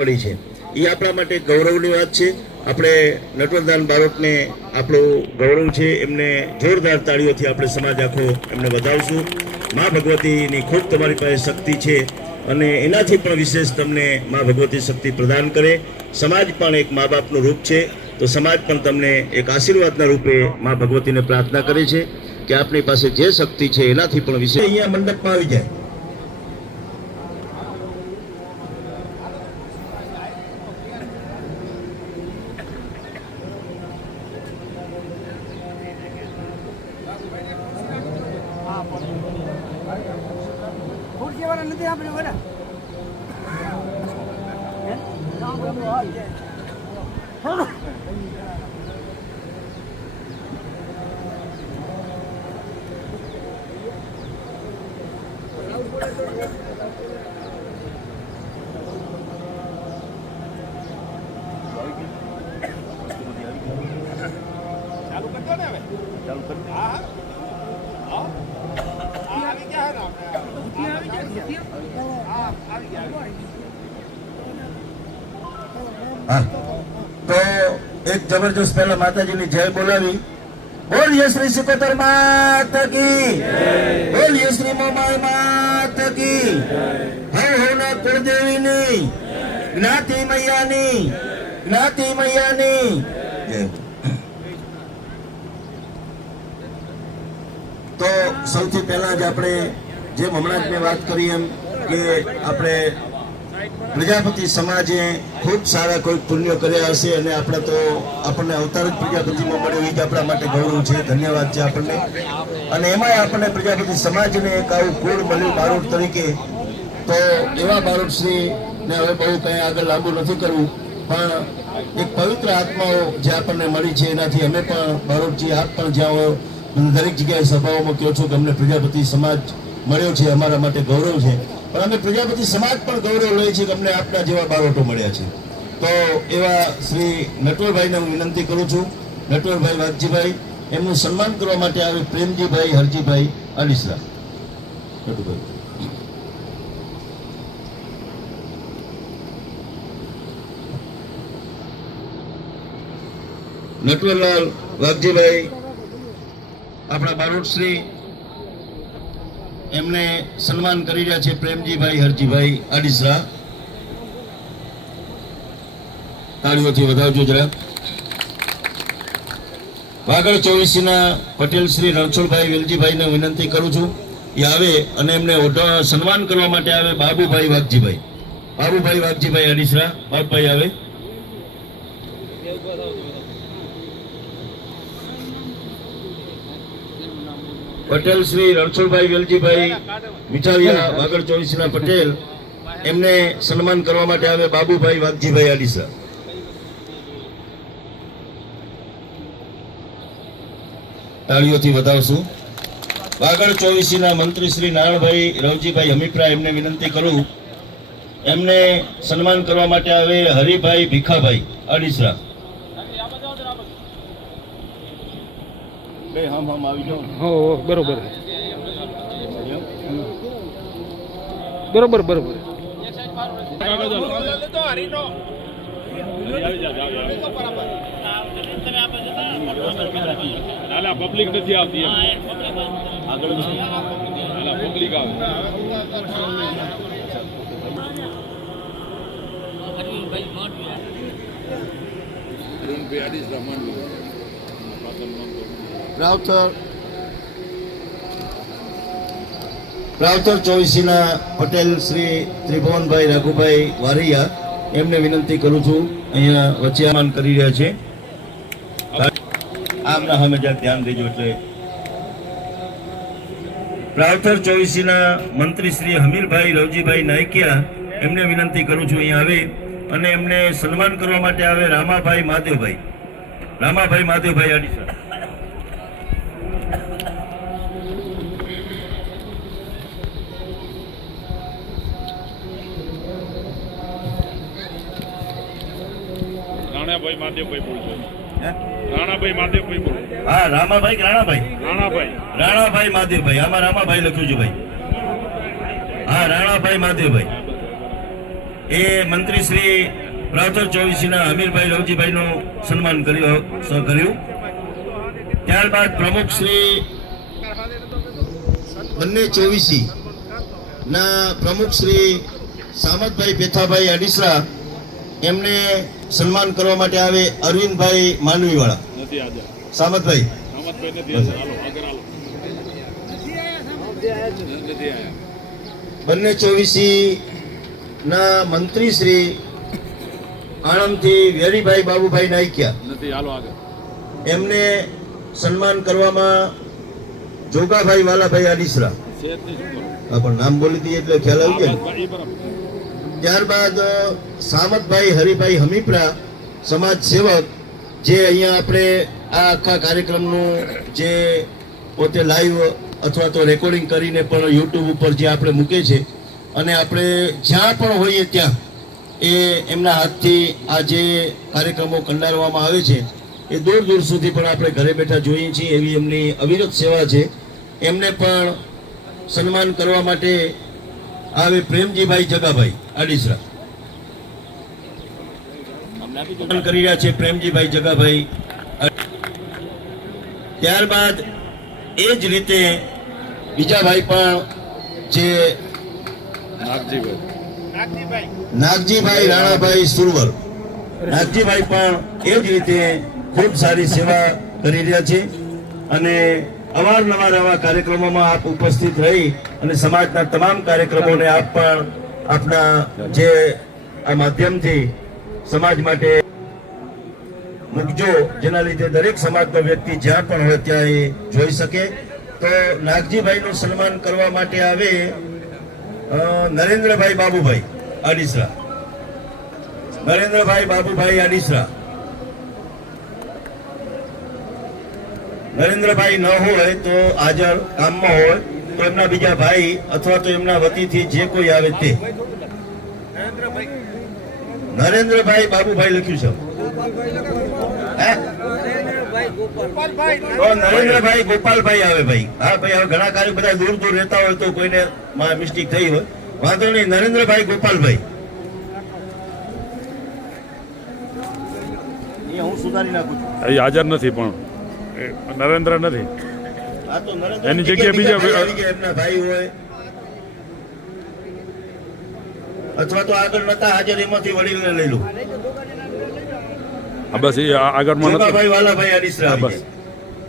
મળી છે. એ આપણા માટે ગૌરવની વાત છે. આપણે નટવરદાન બાળકને આપણું ગૌરવ છે. એમને જોરદાર તાળીઓથી આપણે સમાજ આખો એમને વધાવશું. મા ભગવતીની ખૂબ તમારી પાસે શક્તિ છે અને એનાથી પણ વિશેષ તમને મા ભગવતી શક્તિ પ્રદાન કરે. સમાજ પણ એક મા બાપનું રૂપ છે. તો સમાજ પણ તમને એક આશીર્વાદના રૂપે મા ભગવતીને પ્રાર્થના કરે છે કે આપની પાસે જે શક્તિ છે એનાથી પણ વિશેષ અહીંયા મંડપમાં આવી જાય. Hả? જબરજસ્ત પહેલા માતાજીની જય બોલાવી. બોલીએ શ્રી સિકોતર માતા કી. બોલીએ શ્રી મોમાય માતા કી. હર હોના કુળદેવીની. જ્ઞાતિ મૈયાની. જ્ઞાતિ મૈયાની. તો સૌથી પહેલા જ આપણે જેમ હમણાં જ મેં વાત કરી એમ કે આપણે પ્રજાપતિ સમાજે ખૂબ સારા કોઈ પુણ્યો કર્યા હશે અને આપણે તો આપણને અવતાર જ પ્રજાપતિમાં મળ્યો, એ જ આપણા માટે ગૌરવ છે. ધન્યવાદ છે આપણને. અને એમાંય આપણને પ્રજાપતિ સમાજને એક આવું કુળ મળ્યું બારોટ તરીકે. તો એવા બારોટશ્રીને હવે બહુ કંઈ આગળ લાંબુ નથી કરવું, પણ એક પવિત્ર આત્માઓ જે આપણને મળી છે, એનાથી અમે પણ બારોટજી આપ પણ જ્યાં દરેક જગ્યાએ સભાઓમાં કહો છો કે અમને પ્રજાપતિ સમાજ મળ્યો છે, અમારા માટે ગૌરવ છે. પણ અમે પ્રજાપતિ સમાજ પણ ગૌરવ લઈએ છીએ કે અમને આપના જેવા બારોટો મળ્યા છે. તો એવા શ્રી નટવરભાઈને હું વિનંતી કરું છું. નટવરભાઈ વાઘજીભાઈ, એમનું સન્માન કરવા માટે આવે પ્રેમજીભાઈ, હરજીભાઈ આલિસરા નટુભાઈ. નટવરલાલ વાઘજીભાઈ, આપણા બારોટશ્રી એમને સન્માન કરી રહ્યા છે પ્રેમજીભાઈ, હરજીભાઈ અડીસરા તાળીઓથી વધાવજો જરા. વાગડ ચોવીસીના પટેલ શ્રી રણછોડભાઈ વેલજીભાઈને વિનંતી કરું છું એ આવે અને એમને સન્માન કરવા માટે આવે બાબુભાઈ વાઘજીભાઈ. બાબુભાઈ વાઘજીભાઈ અડીસરા બાપભાઈ આવે. પટેલ શ્રી રણછોડભાઈ વેલજીભાઈ મિઠાવિયા વાગડ ચોવીસના પટેલ, એમને સન્માન કરવા માટે આવે બાબુભાઈ વાઘજીભાઈ આડીસા. તાળીઓથી વધાવશું. વાગડ ચોવીસીના મંત્રી શ્રી નારણભાઈ રવજીભાઈ હમીપરા એમને વિનંતી કરું. એમને સન્માન કરવા માટે આવે હરિભાઈ ભીખાભાઈ અડીસરા બે હમ હમ આવી જાઉં હો હો, બરોબર. બરોબર બરોબર. પબ્લિક નથી આવતી આગળ પબ્લિક આવે. રાવતર. રાવતર ચોવીસીના પટેલ શ્રી ત્રિભુવનભાઈ રઘુભાઈ વારિયા. એમને વિનંતી કરું છું, અહીંયા વચ્ચે આમાન કરી રહ્યા છે. આમના સામે જ્યાં ધ્યાન દેજો એટલે. રાવતર ચોવીસીના મંત્રી શ્રી હમીરભાઈ રવજીભાઈ નાયકિયા એમને વિનંતી કરું છું અહીંયા આવે અને એમને સન્માન કરવા માટે આવે રામાભાઈ માધવભાઈ. રામાભાઈ માધવભાઈ આડીસા રાણાભાઈ માધેવભાઈ બોલજો હે? રાણાભાઈ માધેવભાઈ બોલો. હા રામાભાઈ રાણાભાઈ? રાણાભાઈ. રાણાભાઈ મહાદેવભાઈ આમાં રામાભાઈ લખ્યું છે ભાઈ. હા રાણાભાઈ મહાદેવભાઈ એ મંત્રી શ્રી રાવતર ચોવીસીના હમીરભાઈ રવજીભાઈનું સન્માન કર્યું કર્યું. ત્યારબાદ પ્રમુખ શ્રી બંને ચોવીસી ના પ્રમુખ શ્રી સામતભાઈ પેથાભાઈ અડીસરા એમને સન્માન કરવા માટે આવે અરવિંદભાઈ માનવીવાળા. સામતભાઈ. બંને ચોવીસી ના મંત્રી શ્રી આણંદથી વેરીભાઈ બાબુભાઈ નાઈકિયા એમને સન્માન કરવામાં જોગાભાઈ વાલાભાઈ આડીસરા. પણ નામ બોલી દઈએ એટલે ખ્યાલ આવી આ ત્યારબાદ સામતભાઈ, હરિભાઈ હમીપરા સમાજ સેવક, જે અહીંયા આપણે આ આખા કાર્યક્રમનું જે પોતે લાઈવ અથવા તો રેકોર્ડિંગ કરીને પણ યુટ્યુબ ઉપર જે આપણે મૂકે છે, અને આપણે જ્યાં પણ હોઈએ ત્યાં એ એમના હાથથી આ જે કાર્યક્રમો કંડારવામાં આવે છે, એ દૂર દૂર સુધી પણ આપણે ઘરે બેઠા જોઈએ છીએ એવી એમની અવિરત સેવા છે. એમને પણ સન્માન કરવા માટે આવે પ્રેમજીભાઈ જગાભાઈ સન્માન કરી રહ્યા છે પ્રેમજીભાઈ જગાભાઈ. ત્યારબાદ એ જ રીતે બીજા ભાઈ પણ જે નાગજીભાઈ રાણાભાઈ સુરવર. નાગજીભાઈ પણ એ જ રીતે ખૂબ સારી સેવા કરી રહ્યા છે અને અવારનવાર આવા કાર્યક્રમોમાં આપ ઉપસ્થિત રહી અને સમાજના તમામ કાર્યક્રમોને આપ પણ આપના જે આ માધ્યમથી સમાજ માટે મૂકજો જેના લીધે દરેક સમાજનો વ્યક્તિ જ્યાં પણ હોય ત્યાં એ જોઈ શકે. તો નાગજીભાઈનું સન્માન કરવા માટે આવે નરેન્દ્રભાઈ બાબુભાઈ અડીસરા નરેન્દ્રભાઈ બાબુભાઈ આડીસરા. નરેન્દ્રભાઈ ન હોય તો હાજર કામમાં હોય તો એમના બીજા ભાઈ અથવા તો એમના વતીથી જે કોઈ આવે તે. નરેન્દ્રભાઈ નરેન્દ્રભાઈ બાબુભાઈ લખ્યું છે. હે? તો નરેન્દ્રભાઈ ગોપાલભાઈ આવે ભાઈ. હા ભાઈ હવે ઘણા કાર્ય બધા દૂર દૂર રહેતા હોય તો કોઈને મિસ્ટેક થઈ હોય. વાંધો નહીં નરેન્દ્રભાઈ ગોપાલભાઈ. હું સુધારી નાખું છું. હાજર નથી પણ. નરેન્દ્ર નથી. એની જગ્યાએ બીજા ભાઈ ભાઈ હોય. અથવા તો આગળ નતા હાજર એમાંથી વડીલને લઈ લો. હા બસ એ આગળમાં નથી. જોગાભાઈ વાલાભાઈ આડીસરા બસ.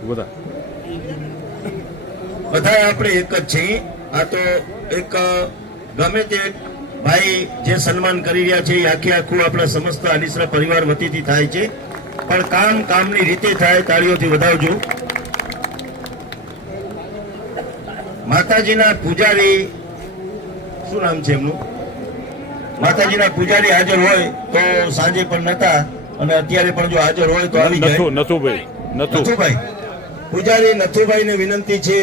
બધા બધા આપણે એક જ છીએ. આ તો એક ગમે તે ભાઈ જે સન્માન કરી રહ્યા છે એ આખે આખું આપણા સમસ્ત આડીસરા પરિવાર વતીથી થાય છે. પણ કામ કામની રીતે થાય તાળીઓથી વધાવજો. માતાજીના પૂજારી શું નામ છે એમનું? માતાજીના પૂજારી હાજર હોય તો સાંજે પણ નતા અને અત્યારે પણ જો હાજર હોય તો આવી જાય. નથુ નથુભાઈ નથુ. નથુભાઈ. પૂજારી નથુભાઈ ને વિનંતી છે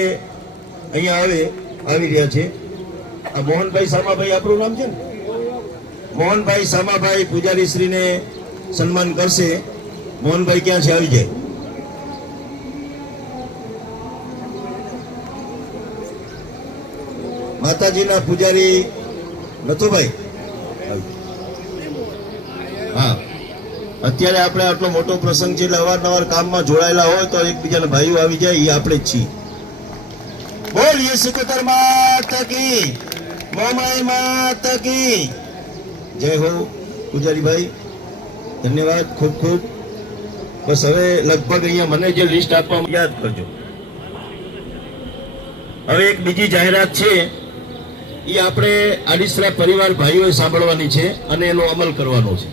અહીંયા આવે આવી રહ્યા છે. આ મોહનભાઈ સામાભાઈ આપણું નામ છે ને? મોહનભાઈ સામાભાઈ પૂજારી શ્રીને સન્માન કરશે. મોહનભાઈ ક્યાં છે? આવી જાય. માતાજીના પૂજારી નથુભાઈ. હા. અત્યારે આપણે આટલો મોટો પ્રસંગ છે એટલે અવારનવાર કામમાં જોડાયેલા હોય તો એકબીજાના ભાઈઓ આવી જાય એ આપણે જ છીએ. બોલ સિકતર માતા કી. મોમાઈ માતા કી. જય હો પૂજારી ભાઈ ધન્યવાદ, ખૂબ ખૂબ. બસ હવે લગભગ અહીંયા મને જે લિસ્ટ આપવા યાદ કરજો. હવે એક બીજી જાહેરાત છે એ આપણે આડિસરા પરિવાર ભાઈઓએ સાંભળવાની છે અને એનો અમલ કરવાનો છે.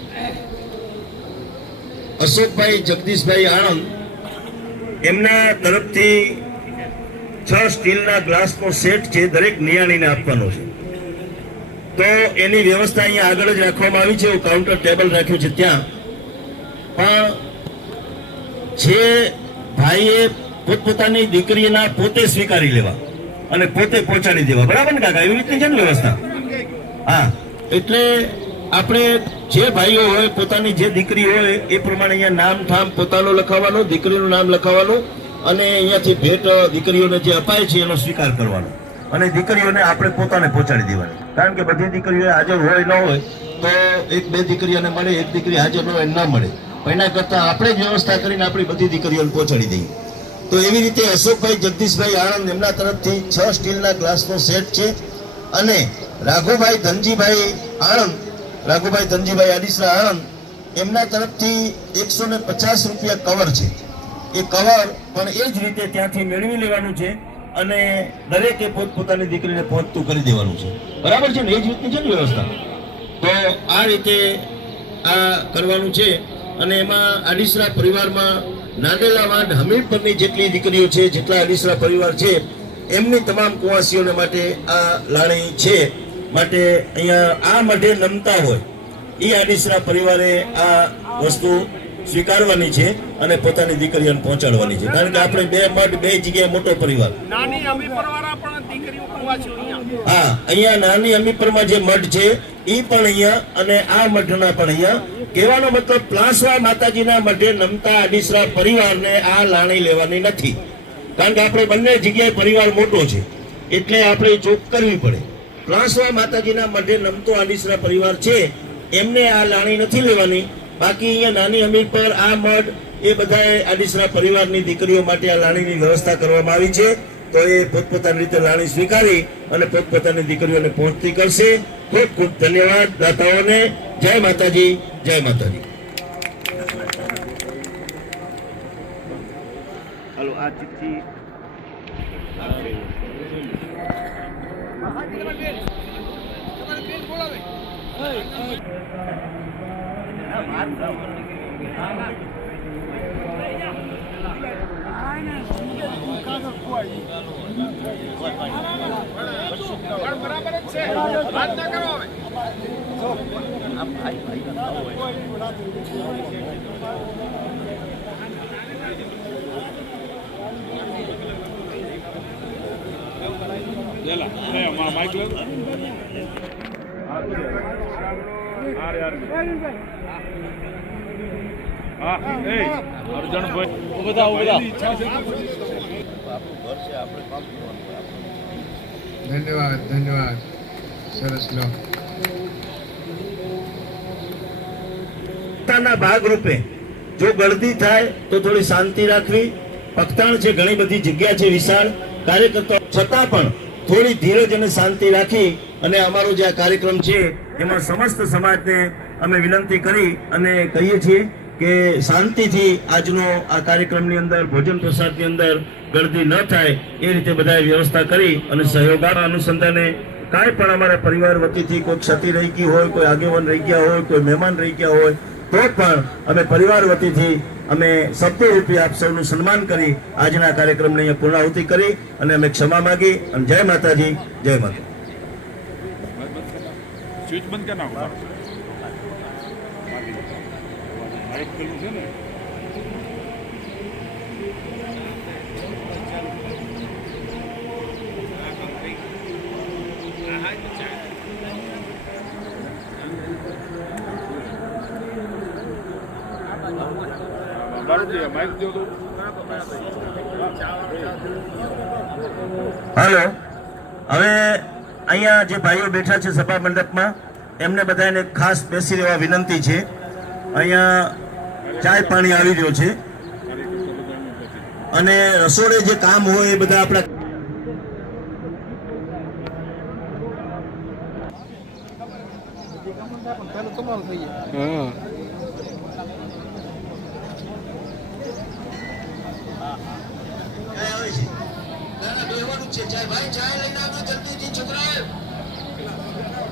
અશોકભાઈ, જગદીશભાઈ આણંદ, એમના તરફથી છ સ્ટીલના ગ્લાસનો સેટ છે, દરેક નિયાણીને આપવાનો છે. તો એની વ્યવસ્થા અહીંયા આગળ જ રાખવામાં આવી છે એવું કાઉન્ટર ટેબલ રાખ્યું છે ત્યાં. પણ જે ભાઈએ પોતપોતાની દીકરીના પોતે સ્વીકારી લેવા અને પોતે પહોંચાડી દેવા. બરાબર ને કાકા? એવી રીતની છે ને વ્યવસ્થા? હા. એટલે આપણે જે ભાઈઓ હોય, પોતાની જે દીકરી હોય, એ પ્રમાણે અહીંયા નામ ઠામ પોતાનું લખાવવાનું, દીકરીનું નામ લખાવવાનું અને અહીંયાથી ભેટ દીકરીઓને જે અપાય છે, એનો સ્વીકાર કરવાનો. અને દીકરીઓને આપણે પોતાને પહોંચાડી દેવાની. કારણ કે બધી દીકરીઓ હાજર હોય, ન હોય, તો એક બે દીકરીઓને મળે, એક દીકરી હાજર ન હોય ન મળે. એના કરતાં આપણે જ વ્યવસ્થા કરીને આપણી બધી દીકરીઓને પહોંચાડી દઈએ. તો એવી રીતે અશોકભાઈ, જગદીશભાઈ આણંદ એમના તરફથી છ સ્ટીલના ગ્લાસનો સેટ છે અને રાઘુભાઈ ધનજીભાઈ આણંદ, રાઘુભાઈ ધનજીભાઈ આદિશરા આણંદ એમના તરફથી એકસો ને પચાસ રૂપિયા કવર છે. એ કવર પણ એ જ રીતે ત્યાંથી મેળવી લેવાનું છે અને દરેકે પોતપોતાની દીકરીને પહોંચતું કરી દેવાનું છે. બરાબર છે ને? એ જ રીતની છે ને વ્યવસ્થા? તો આ રીતે આ કરવાનું છે. અને એમાં આડીસરા પરિવારમાં નાંદેલા વાંડ હમીરપરની જેટલી દીકરીઓ છે જેટલા આડીસરા પરિવાર છે એમની તમામ કુવાસીઓને માટે આ લાણી છે માટે અહીંયા આ મઢે નમતા હોય એ આડીસરા પરિવારે આ વસ્તુ સ્વીકારવાની છે અને પોતાની દીકરીઓને પહોંચાડવાની છે. કારણ કે આપણે બે મઠ બે જગ્યાએ મોટો પરિવાર. હા અહીંયા નાની અમીપરમાં જે મઠ છે એ પણ અહીંયા અને આ મઠના પણ અહીંયા કહેવાનો મતલબ પ્લાસવા માતાજીના મઢે નમતા અડીસરા પરિવારને આ લાણી લેવાની નથી. કારણ કે આપણે બંને જગ્યાએ પરિવાર મોટો છે, એટલે આપણે ચોક કરવી પડે. પ્લાસવા માતાજીના મઢે નમતો અડીસરા પરિવાર છે, એમને આ લાણી નથી લેવાની. બાકી અહીંયા નાની અમીર પર આ મઢ એ બધાએ અડીસરા પરિવારની દીકરીઓ માટે આ લાણીની વ્યવસ્થા કરવામાં આવી છે. તો એ પોતપોતાની રીતે લાણી સ્વીકારી અને પોતપોતાની દીકરીઓને પહોંચતી કરશે. ખૂબ ખૂબ ધન્યવાદ દાતાઓને. જય માતાજી જય માતાજી. હાલો આ ચિઠ્ઠી. બોલાવે પણ બરાબર જ છે વાત ના કરો હવે ધન્યવાદ ધન્યવાદ. સરસ લો. પોતાના ભાગરૂપે જો ગળદી થાય તો થોડી શાંતિ રાખવી. પખતાણ છે ઘણી બધી જગ્યા છે વિશાળ. કાર્યકર્તાઓ છતાં પણ થોડી ધીરજ અને શાંતિ રાખી અને અમારો જે આ કાર્યક્રમ છે એમાં સમસ્ત સમાજને અમે વિનંતી કરી અને કહીએ છીએ કે શાંતિથી આજનો આ કાર્યક્રમની અંદર, ભોજન પ્રસાદની અંદર ગળદી ન થાય, એ રીતે બધાએ વ્યવસ્થા કરી અને સહયોગાના અનુસંધાને કાંઈ પણ અમારા પરિવાર વતીથી કોઈ ક્ષતિ રહી ગઈ હોય, કોઈ આગેવાન રહી ગયા હોય, કોઈ મહેમાન રહી ગયા હોય, તો પણ અમે પરિવાર વતીથી અમે શબ્દરૂપી આપ સૌનું સન્માન કરી આજના કાર્યક્રમને અહીંયા પૂર્ણાહુતિ કરી અને અમે ક્ષમા માગી અને જય માતાજી, જય માતા માઇક પેલું છે ને હાલો. હવે અહીંયા જે ભાઈઓ બેઠા છે સભા મંડપમાં, એમને બધાને ખાસ બેસી રહેવા વિનંતી છે. અહીંયા ચાય પાણી આવી રહ્યો છે. અને રસોડે જે કામ હોય એ બધા આપણા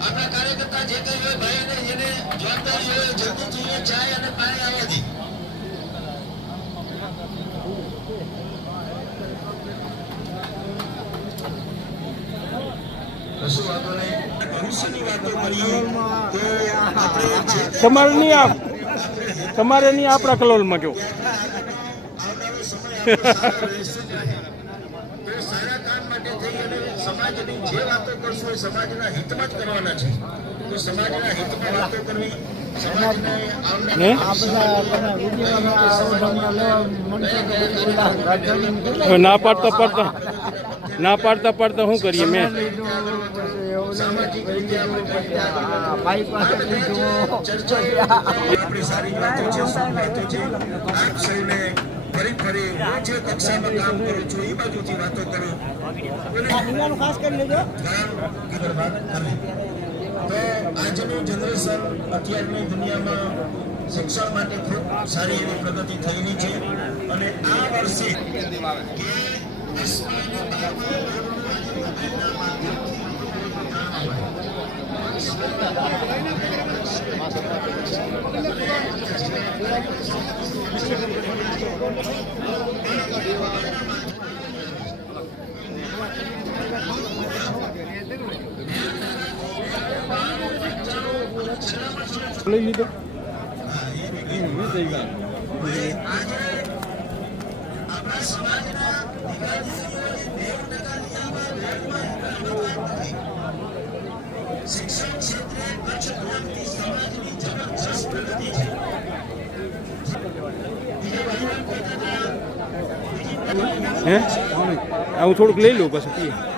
આપણા કાર્યકર્તા જે કઈ હોય ભાઈ જેને જવાબદારી હોય, જલ્દીથી જોઈએ ચાય અને પાણી આવવા દે કશું વાંધો નહીં. ભવિષ્યની વાતો કરીએ તો આપણે જે તમારે નહીં આપ તમારે નહીં આપણા કલોલમાં જો આવનારો સમય આપણો સારો રહેશે જ નહીં. તો સારા કામ માટે થઈ અને સમાજની જે વાતો કરશો એ સમાજના હિતમાં જ કરવાના છે તો સમાજના હિતમાં વાતો કરવી સમાજને હે? આવનારા હવે ના પાડતા પાડતા ના પાડતા પાડતા શું કરીએ મેં? ફરી ફરી જે કક્ષામાં કામ કરો છો એ બાજુથી વાતો કરો. ખાસ કરી લેજો. તો આજનું જનરેશન અત્યારની દુનિયામાં શિક્ષણ માટે ખૂબ સારી એવી પ્રગતિ થયેલી છે. અને આ વર્ષે લઈ લીધો આપણા સમાજના દીકરા દીકરીઓને નેવું ટકાની આમાં હે? હું થોડુંક લઈ લઉં પછી પીએ.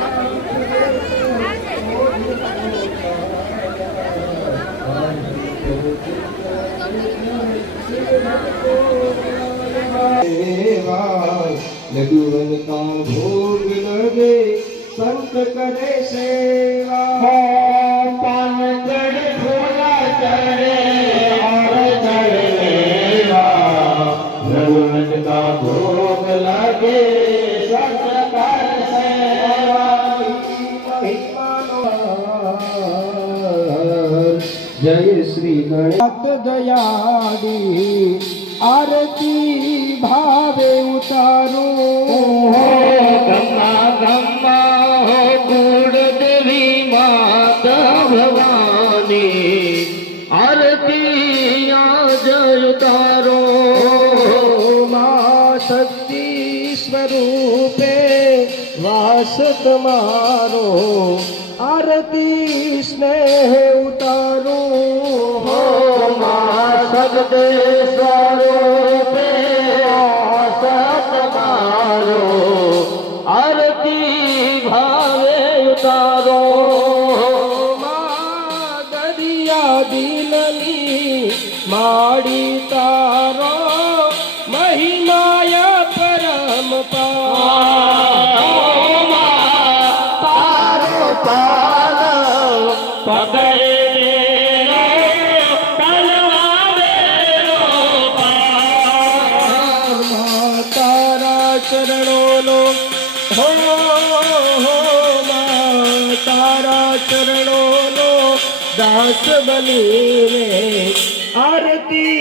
લઘુવનતા ભોગ લગે સંત કરે સેવા. આરતી સ્નેહ ઉતારું હો મા તારા ચરણોનો દાસ બની રે આરતી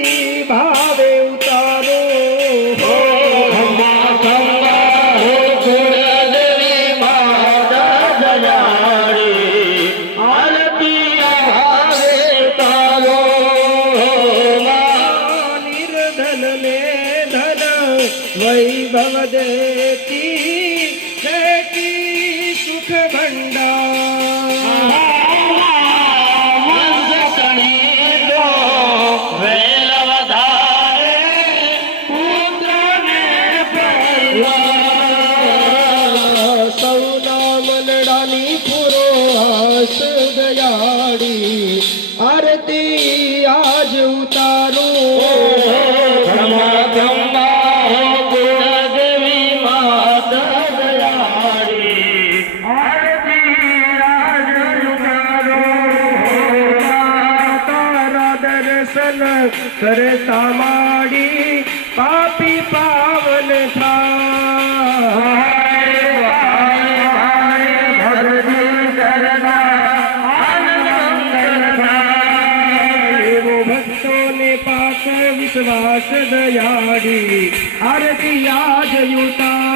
આરતી આજ યુતા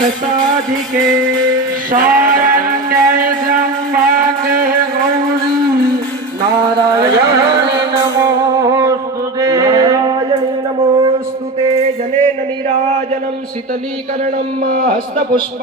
जगताधिके शरण्यै त्र्यम्बके गौरी नारायण नमोऽस्तु ते नारायणे नमोऽस्तु ते जलेन नीराजनं शीतलीकरणं मा हस्तपुष्प